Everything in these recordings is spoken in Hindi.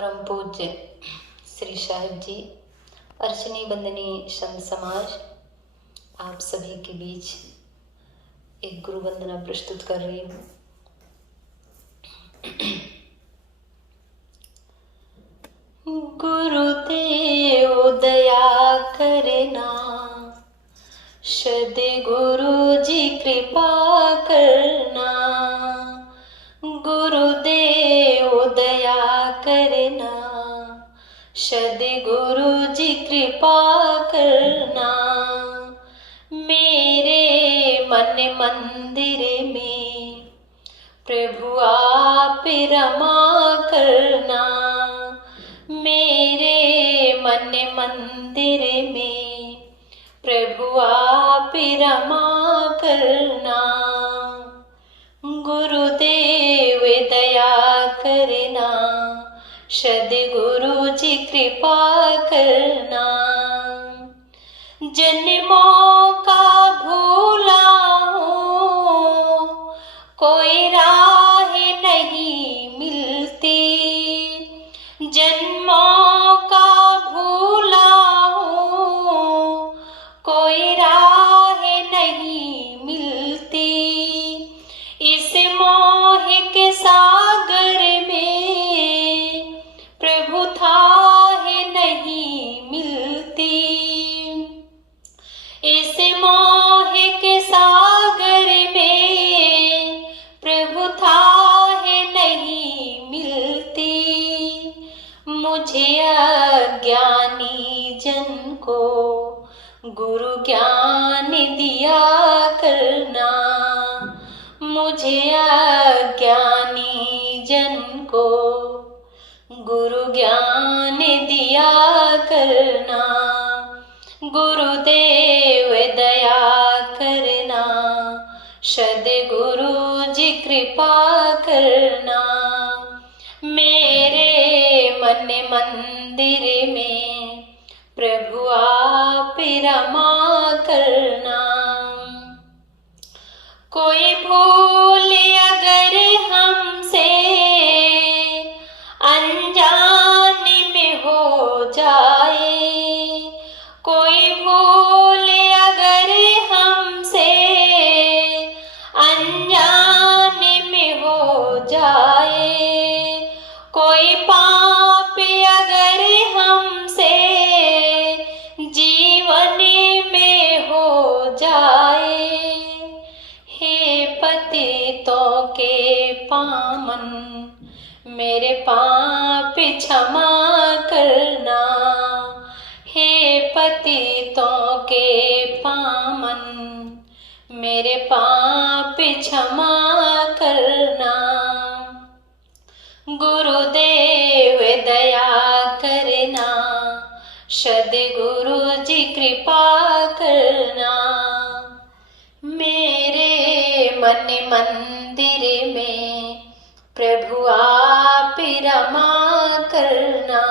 परम पूज्य श्री साहिब जी, अर्चनी बंदनी संत समाज आप सभी के बीच एक गुरु वंदना प्रस्तुत कर रही हूँ। गुरुदेव दया करना, सद्गुरु जी कृपा करना। गुरुदेव दया करना, सद्गुरु जी कृपा करना। मेरे मन मंदिर में प्रभु आप रमा करना। मेरे मन मंदिर में प्रभु आप रमा करना। गुरुदेव दया करना, सद्गुरु जी कृपा करना। जन्मों का भूला हूँ, कोई राह नहीं मिलती। जन्मों का भूला हूँ, कोई राह नहीं मिलती। इस मोह के सागर में प्रभु थाह नहीं मिलती। इस मोह के सागर में प्रभु थाह नहीं मिलती। मुझे अज्ञानी जन को गुरु ज्ञान दिया करना। मुझे अज्ञानी जन को गुरु ज्ञान दिया करना। गुरुदेव दया करना, सद्गुरु जी कृपा करना। मेरे मन मंदिर में प्रभु आप रमा करना। कोई भूल अगर हमसे अनजान में हो जाए, कोई भूल अगर हमसे अनजान में हो जाए, कोई पाप अगर हमसे जीवन में हो जाए, हे पतितों के पावन मेरे पाप क्षमा करना। हे पतितों के पावन मेरे पाप क्षमा करना। गुरुदेव दया करना, सद्गुरु जी कृपा करना। मेरे मन मंदिर में प्रभु आप रमा करना।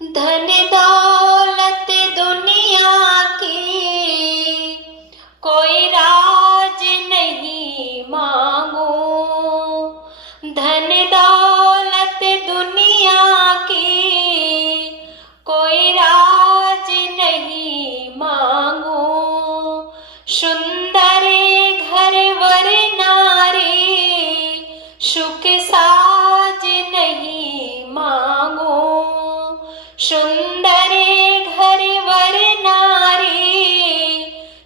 धन दौलत दुनिया की कोई राज नहीं मांगो। धन दौलत दुनिया की कोई राज नहीं मांगो। सुंदर घर वर नारी सुख साज नहीं मांगो। सुंदर घर वर नारी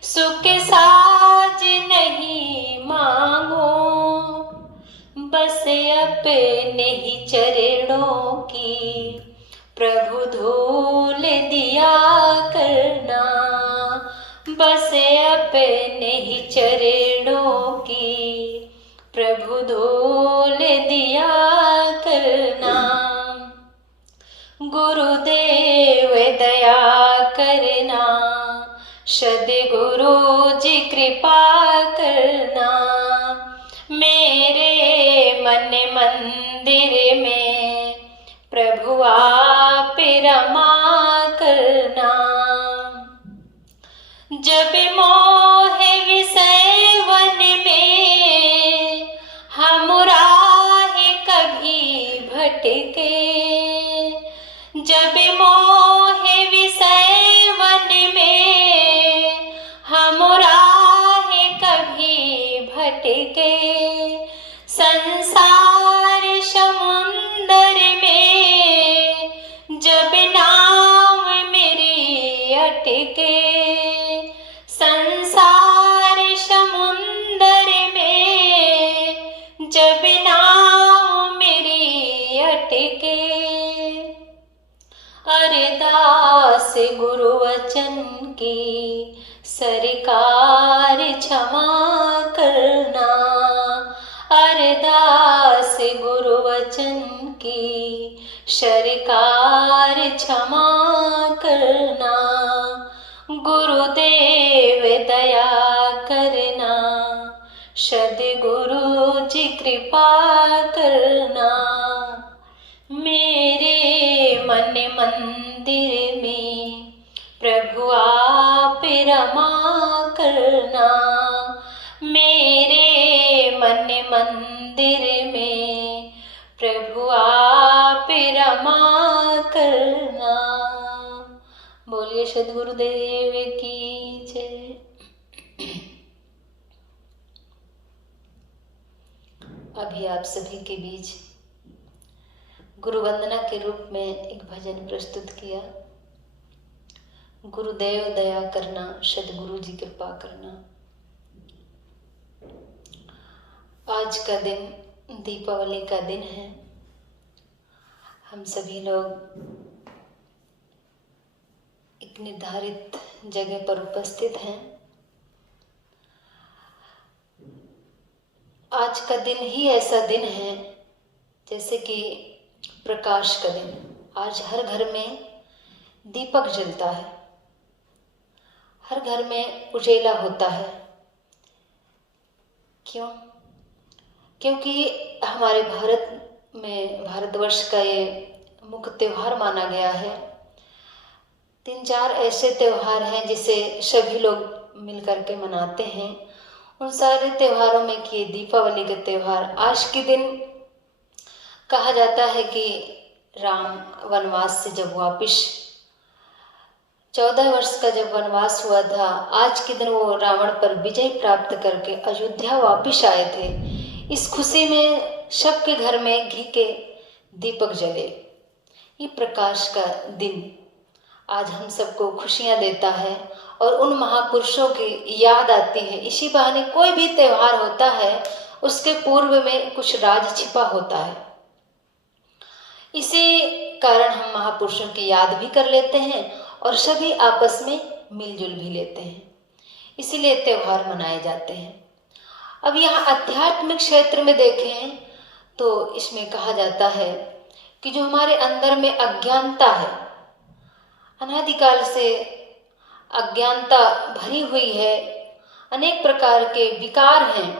सुख साज नहीं मांगो। बस अपने ही चरणों की प्रभु धूल दिया करना। बस अपने ही चरणों की प्रभु धूल दिया करना। गुरुदेव दया करना, सद्गुरु जी कृपा करना। मेरे मन मंदिर में प्रभु आप रमा करना। जब मोह विषय वन में हम राह कभी भटके, भटके। जब मोह विषय वन में हम राह कभी भटके। संसार समुंदर में जब नाव मेरी अटके। संसार समुंदर में जब नाव मेरी अटके। अरदास गुरु वचन की सरकार क्षमा करना। अरदास गुरु वचन की सरकार क्षमा करना। गुरुदेव दया करना। सद्गुरु जी कृपा करना। मेरे मन मंदिर में प्रभु आप रमा करना। मेरे मन मंदिर में प्रभु आप रमा करना। बोलिए सद्गुरुदेव की जय। अभी आप सभी के बीच गुरु वंदना के रूप में एक भजन प्रस्तुत किया। गुरुदेव दया करना, सद्गुरु जी कृपा करना। आज का दिन दीपावली का दिन है। हम सभी लोग एक निर्धारित जगह पर उपस्थित हैं। आज का दिन ही ऐसा दिन है जैसे कि प्रकाश का दिन। आज हर घर में दीपक जलता है, हर घर में उजेला होता है। क्यों? क्योंकि हमारे भारतवर्ष का ये मुख्य त्योहार माना गया है। 3-4 ऐसे त्योहार हैं जिसे सभी लोग मिलकर के मनाते हैं। उन सारे त्योहारों में कि दीपावली का त्योहार आज के दिन कहा जाता है कि राम वनवास से जब वापिस 14 वर्ष का जब वनवास हुआ था, आज के दिन वो रावण पर विजय प्राप्त करके अयोध्या वापिस आए थे। इस खुशी में सबके घर में घी के दीपक जले। ये प्रकाश का दिन आज हम सबको खुशियाँ देता है और उन महापुरुषों की याद आती है। इसी बहाने कोई भी त्योहार होता है उसके पूर्व में कुछ राज छिपा होता है। इसी कारण हम महापुरुषों की याद भी कर लेते हैं और सभी आपस में मिलजुल भी लेते हैं। इसीलिए त्योहार मनाए जाते हैं। अब यहाँ आध्यात्मिक क्षेत्र में देखें तो इसमें कहा जाता है कि जो हमारे अंदर में अज्ञानता है, अनादिकाल से अज्ञानता भरी हुई है, अनेक प्रकार के विकार हैं।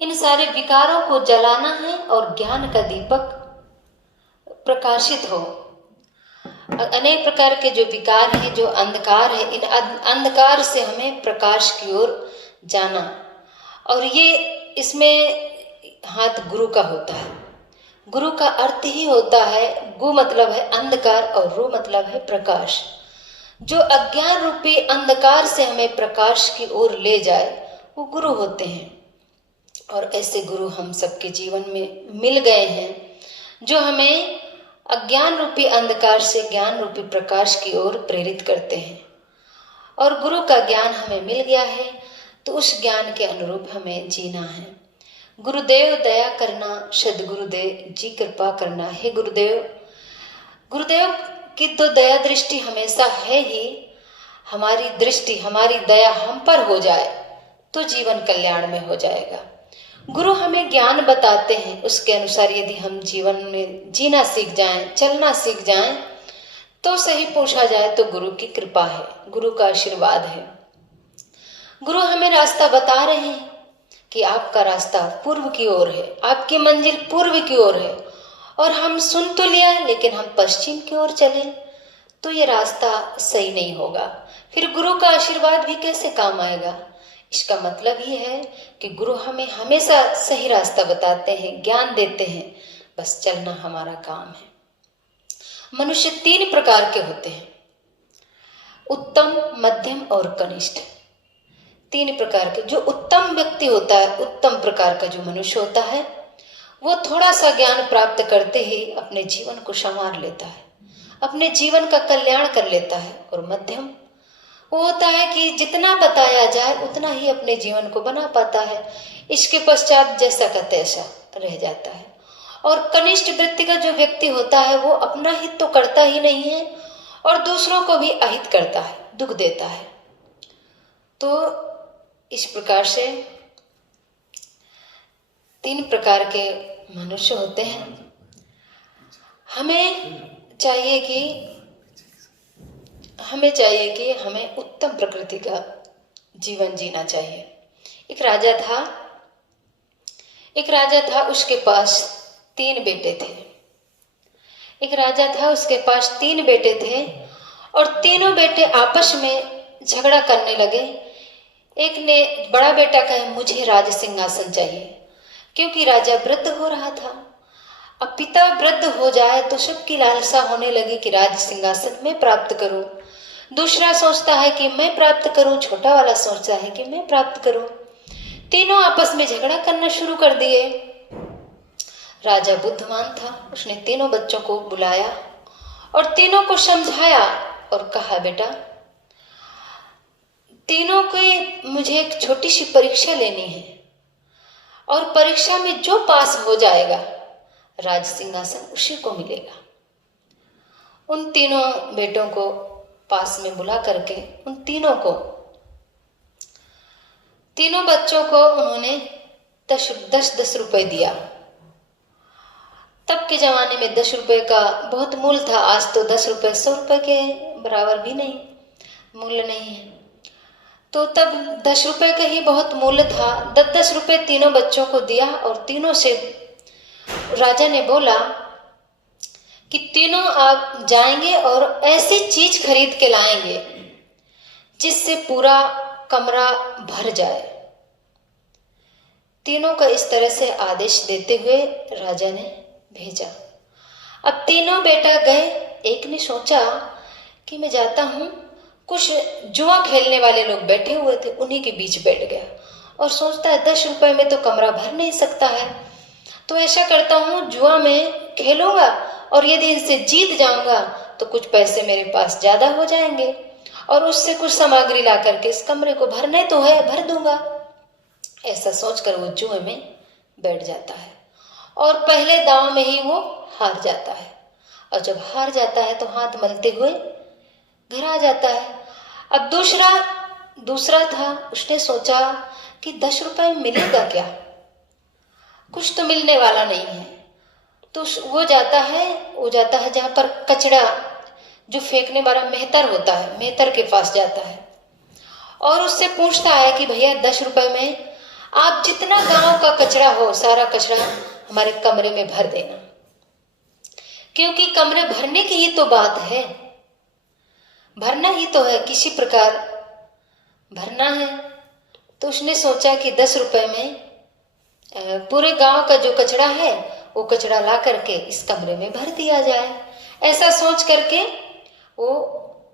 इन सारे विकारों को जलाना है और ज्ञान का दीपक प्रकाशित हो। अनेक प्रकार के जो विकार हैं, जो अंधकार है, इन अंधकार से हमें प्रकाश की ओर जाना। और ये इसमें हाथ गुरु का होता है। गुरु का अर्थ ही होता है, गु मतलब है अंधकार और रु मतलब है प्रकाश। जो अज्ञान रूपी अंधकार से हमें प्रकाश की ओर ले जाए वो गुरु होते हैं। और ऐसे गुरु हम सबके जीवन में मिल गए हैं जो हमें अज्ञान रूपी अंधकार से ज्ञान रूपी प्रकाश की ओर प्रेरित करते हैं। और गुरु का ज्ञान हमें मिल गया है तो उस ज्ञान के अनुरूप हमें जीना है। गुरुदेव दया करना, सद्गुरुदेव जी कृपा करना। हे गुरुदेव, गुरुदेव की तो दया दृष्टि हमेशा है ही। हमारी दृष्टि, हमारी दया हम पर हो जाए तो जीवन कल्याण में हो जाएगा। गुरु हमें ज्ञान बताते हैं, उसके अनुसार यदि हम जीवन में जीना सीख जाएं, चलना सीख जाएं तो सही पूछा जाए तो गुरु की कृपा है, गुरु का आशीर्वाद है। गुरु हमें रास्ता बता रहे हैं कि आपका रास्ता पूर्व की ओर है, आपकी मंजिल पूर्व की ओर है। और हम सुन तो लिया लेकिन हम पश्चिम की ओर चले तो ये रास्ता सही नहीं होगा। फिर गुरु का आशीर्वाद भी कैसे काम आएगा? इसका मतलब ये है कि गुरु हमें हमेशा सही रास्ता बताते हैं, ज्ञान देते हैं। बस चलना हमारा काम है। मनुष्य 3 प्रकार के होते हैं, उत्तम, मध्यम और कनिष्ठ। 3 प्रकार के। जो उत्तम व्यक्ति होता है, उत्तम प्रकार का जो मनुष्य होता है, वो थोड़ा सा ज्ञान प्राप्त करते ही अपने जीवन को संवार लेता है, अपने जीवन का कल्याण कर लेता है। और मध्यम वो होता है कि जितना बताया जाए उतना ही अपने जीवन को बना पाता है, इसके पश्चात जैसा का तैसा रह जाता है। और कनिष्ठ वृत्ति का जो व्यक्ति होता है, वो अपना हित तो करता ही नहीं है और दूसरों को भी अहित करता है, दुख देता है। तो इस प्रकार से 3 प्रकार के मनुष्य होते हैं। हमें चाहिए कि हमें उत्तम प्रकृति का जीवन जीना चाहिए। एक राजा था, उसके पास 3 बेटे थे। और तीनों बेटे आपस में झगड़ा करने लगे। एक ने, बड़ा बेटा कहे मुझे राज सिंहासन चाहिए, क्योंकि राजा वृद्ध हो रहा था। अब पिता वृद्ध हो जाए तो सबकी लालसा होने लगी कि राज सिंहासन मैं प्राप्त करूं। दूसरा सोचता है कि मैं प्राप्त करूं, छोटा वाला सोचता है कि मैं प्राप्त करूं। तीनों आपस में झगड़ा करना शुरू कर दिए। राजा बुद्धिमान था, उसने तीनों बच्चों को बुलाया और तीनों को समझाया और कहा, बेटा तीनों को मुझे एक छोटी सी परीक्षा लेनी है, और परीक्षा में जो पास हो जाएगा राज सिंहासन उसी को मिलेगा। उन तीनों बेटों को पास में बुला करके उन तीनों बच्चों को उन्होंने 10 रुपए दिया। तब के जमाने में 10 रुपए का बहुत मूल्य था। आज तो 10 रुपए 100 रुपए के बराबर भी नहीं, मूल्य नहीं है। तो तब 10 रुपए का ही बहुत मूल्य था। 10 रुपए तीनों बच्चों को दिया और तीनों से राजा ने बोला कि तीनों आप जाएंगे और ऐसी चीज खरीद के लाएंगे जिससे पूरा कमरा भर जाए। तीनों का इस तरह से आदेश देते हुए राजा ने भेजा। अब तीनों बेटा गए। एक ने सोचा कि मैं जाता हूं, कुछ जुआ खेलने वाले लोग बैठे हुए थे, उन्हीं के बीच बैठ गया और सोचता है 10 रुपए में तो कमरा भर नहीं सकता है, तो ऐसा करता हूं जुआ में खेलूंगा और यदि इनसे जीत जाऊंगा तो कुछ पैसे मेरे पास ज्यादा हो जाएंगे और उससे कुछ सामग्री ला करके इस कमरे को भरने तो है, भर दूंगा। ऐसा सोचकर वो जुए में बैठ जाता है और पहले दांव में ही वो हार जाता है। और जब हार जाता है तो हाथ मलते हुए घर आ जाता है। अब दूसरा था, उसने सोचा कि 10 रुपए में मिलेगा क्या, कुछ तो मिलने वाला नहीं है। तो वो जाता है जहां पर कचरा जो फेंकने वाला मेहतर होता है, मेहतर के पास जाता है और उससे पूछता है कि भैया 10 रुपए में आप जितना गांव का कचरा हो सारा कचरा हमारे कमरे में भर देना, क्योंकि कमरे भरने की ही तो बात है, भरना ही तो है, किसी प्रकार भरना है। तो उसने सोचा कि 10 रुपए में पूरे गांव का जो कचरा है वो कचरा ला करके इस कमरे में भर दिया जाए। ऐसा सोच करके वो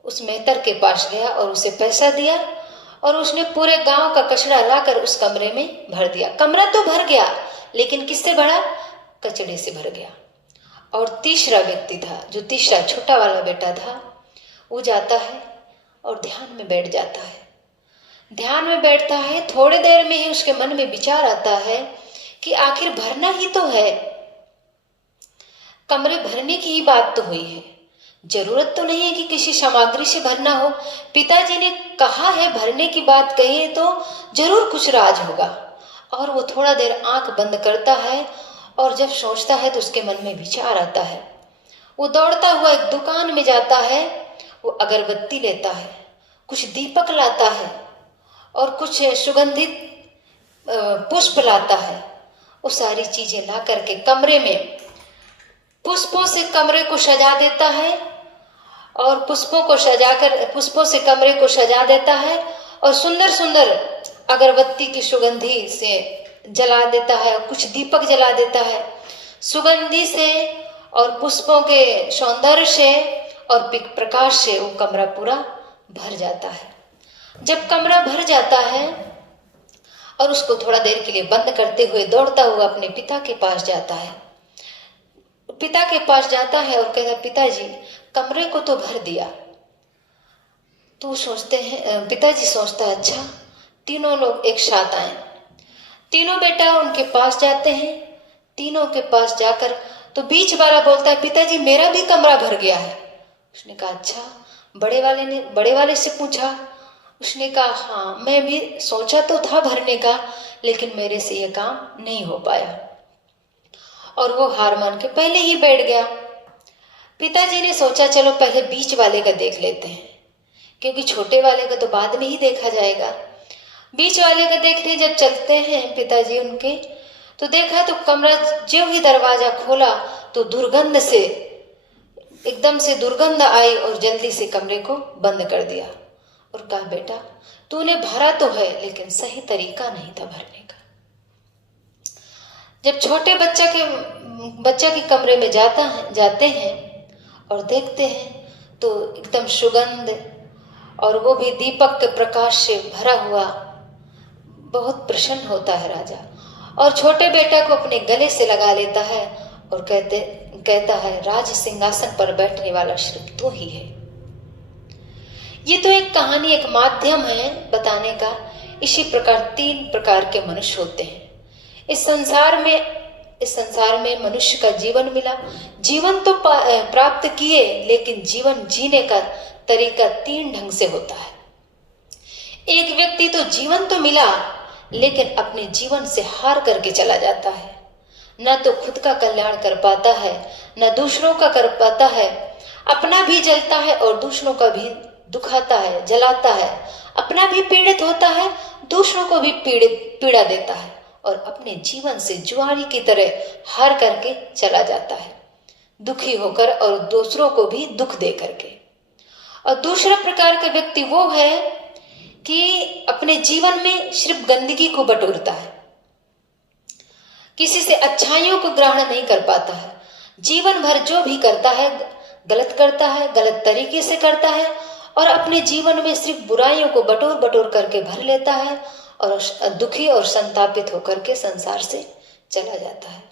उस मेहतर के पास गया और उसे पैसा दिया और उसने पूरे गांव का कचरा लाकर उस कमरे में भर दिया। कमरा तो भर गया, लेकिन किससे भरा? कचड़े से भर गया। और तीसरा व्यक्ति था, जो तीसरा छोटा वाला बेटा था, वो जाता है और ध्यान में बैठ जाता है। ध्यान में बैठता है, थोड़ी देर में ही उसके मन में विचार आता है कि आखिर भरना ही तो है, कमरे भरने की ही बात तो हुई है, जरूरत तो नहीं है कि किसी सामग्री से भरना हो। पिताजी ने कहा है, भरने की बात कही है तो जरूर कुछ राज होगा। और वो थोड़ा देर आंख बंद करता है और जब सोचता है तो उसके मन में विचार आता है। वो दौड़ता हुआ एक दुकान में जाता है, वो अगरबत्ती लेता है, कुछ दीपक लाता है और कुछ सुगंधित पुष्प लाता है। वो सारी चीजें ला करके कमरे में पुष्पों से कमरे को सजा देता है और पुष्पों से कमरे को सजा देता है और सुंदर सुंदर अगरबत्ती की सुगंधी से जला देता है, कुछ दीपक जला देता है। सुगंधि से और पुष्पों के सौंदर्य से और प्रकाश से वो कमरा पूरा भर जाता है। जब कमरा भर जाता है और उसको थोड़ा देर के लिए बंद करते हुए दौड़ता हुआ अपने पिता के पास जाता है। पिता के पास जाता है और कहता, पिताजी कमरे को तो भर दिया। तो सोचते हैं, पिताजी सोचता है, अच्छा तीनों लोग एक साथ आए। तीनों बेटा उनके पास जाते हैं। तीनों के पास जाकर तो बीच वाला बोलता है, पिताजी मेरा भी कमरा भर गया है। उसने कहा, अच्छा बड़े वाले से पूछा। उसने कहा, हाँ मैं भी सोचा तो था भरने का, लेकिन मेरे से ये काम नहीं हो पाया। और वो हार मान के पहले ही बैठ गया। पिताजी ने सोचा चलो पहले बीच वाले का देख लेते हैं, क्योंकि छोटे वाले का तो बाद में ही देखा जाएगा। बीच वाले का देखने जब चलते हैं पिताजी उनके, तो देखा तो कमरा जो ही दरवाजा खोला तो दुर्गंध से एकदम से दुर्गंध आई और जल्दी से कमरे को बंद कर दिया और कहा, बेटा तूने भरा तो है लेकिन सही तरीका नहीं था भरने का। जब छोटे बच्चा के कमरे में जाते हैं और देखते हैं तो एकदम सुगंध और वो भी दीपक के प्रकाश से भरा हुआ, बहुत प्रसन्न होता है राजा और छोटे बेटा को अपने गले से लगा लेता है और कहता है, राज सिंहासन पर बैठने वाला सिर्फ तू ही है। ये तो एक कहानी, एक माध्यम है बताने का। इसी प्रकार 3 प्रकार के मनुष्य होते हैं इस संसार में मनुष्य का जीवन मिला। जीवन तो प्राप्त किए, लेकिन जीवन जीने का तरीका 3 ढंग से होता है। एक व्यक्ति तो जीवन तो मिला, लेकिन अपने जीवन से हार करके चला जाता है। न तो खुद का कल्याण कर पाता है, न दूसरों का कर पाता है। अपना भी जलता है और दूसरों का भी दुखाता है, जलाता है। अपना भी पीड़ित होता है, दूसरों को भी पीड़ा देता है और अपने जीवन से जुआरी की तरह हार करके चला जाता है, दुखी होकर और दूसरों को भी दुख दे करके। और दूसरा प्रकार का व्यक्ति वो है कि अपने जीवन में सिर्फ गंदगी को बटोरता है, किसी से अच्छाइयों को ग्रहण नहीं कर पाता है। जीवन भर जो भी करता है गलत करता है, गलत तरीके से करता है और अपने जीवन में सिर्फ बुराइयों को बटोर करके भर लेता है और दुखी और संतापित होकर के संसार से चला जाता है।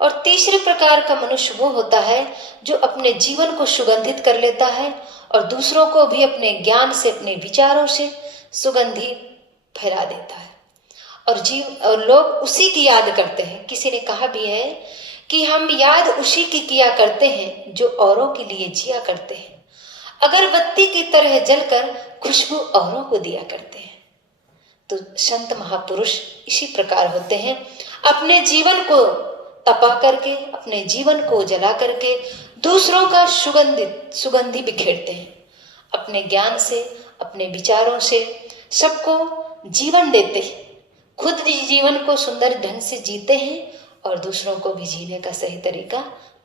और तीसरे प्रकार का मनुष्य वो होता है जो अपने जीवन को सुगंधित कर लेता है और दूसरों को भी अपने ज्ञान से, अपने विचारों से सुगंधी फैला देता है और लोग उसी की याद करते हैं। किसी ने कहा भी है कि हम याद उसी की किया करते हैं जो औरों के लिए जिया करते हैं, अगरबत्ती की तरह जलकर खुशबू औरों को दिया करते हैं। तो संत महापुरुष इसी प्रकार होते हैं, अपने जीवन को तपा करके, अपने जीवन को जला करके दूसरों का सुगंधि बिखेरते हैं। अपने ज्ञान से, अपने विचारों से सबको जीवन देते हैं, खुद जीवन को सुंदर ढंग से जीते हैं और दूसरों को भी जीने का सही तरीका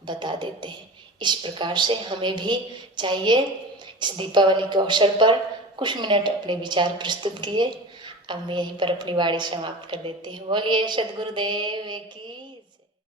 बता देते हैं। इस प्रकार से हमें भी चाहिए इस दीपावली के अवसर पर कुछ मिनट अपने विचार प्रस्तुत किए। अब मैं यहीं पर अपनी वाणी समाप्त कर देती हूँ। बोलिए सद्गुरुदेव की।